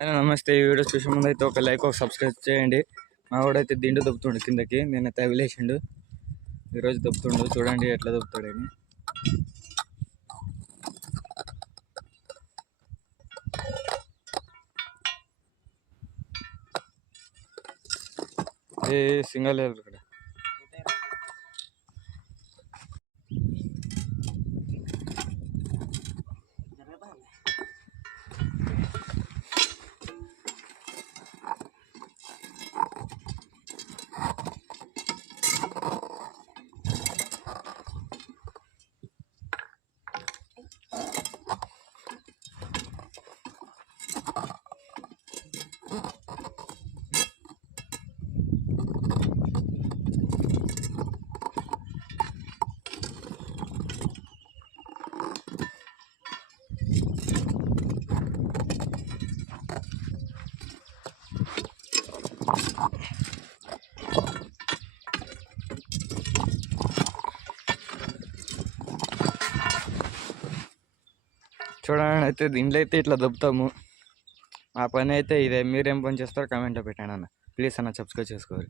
Hello నమస్తే. ఈ video చూసే ముందు అయితే ఒక లైక్ ఒక సబ్స్క్రైబ్ చేయండి. మా వాడైతే దిండు దొబ్బుతుండు కిందకి, నేనైతే అవిలేసిండు. ఈరోజు దొబ్బుతుండు, చూడండి ఎట్లా దొబ్బుతాడని. ఏ సింగల్ ఇక్కడ చూడండి. అయితే దీంట్లో అయితే ఇట్లా దొబ్బుతాము. మా పని అయితే ఇదే. మీరేం పని చేస్తారో కామెంట్లో పెట్టండి అన్న. ప్లీజ్ అన్న సబ్స్క్రైబ్ చేసుకోవాలి.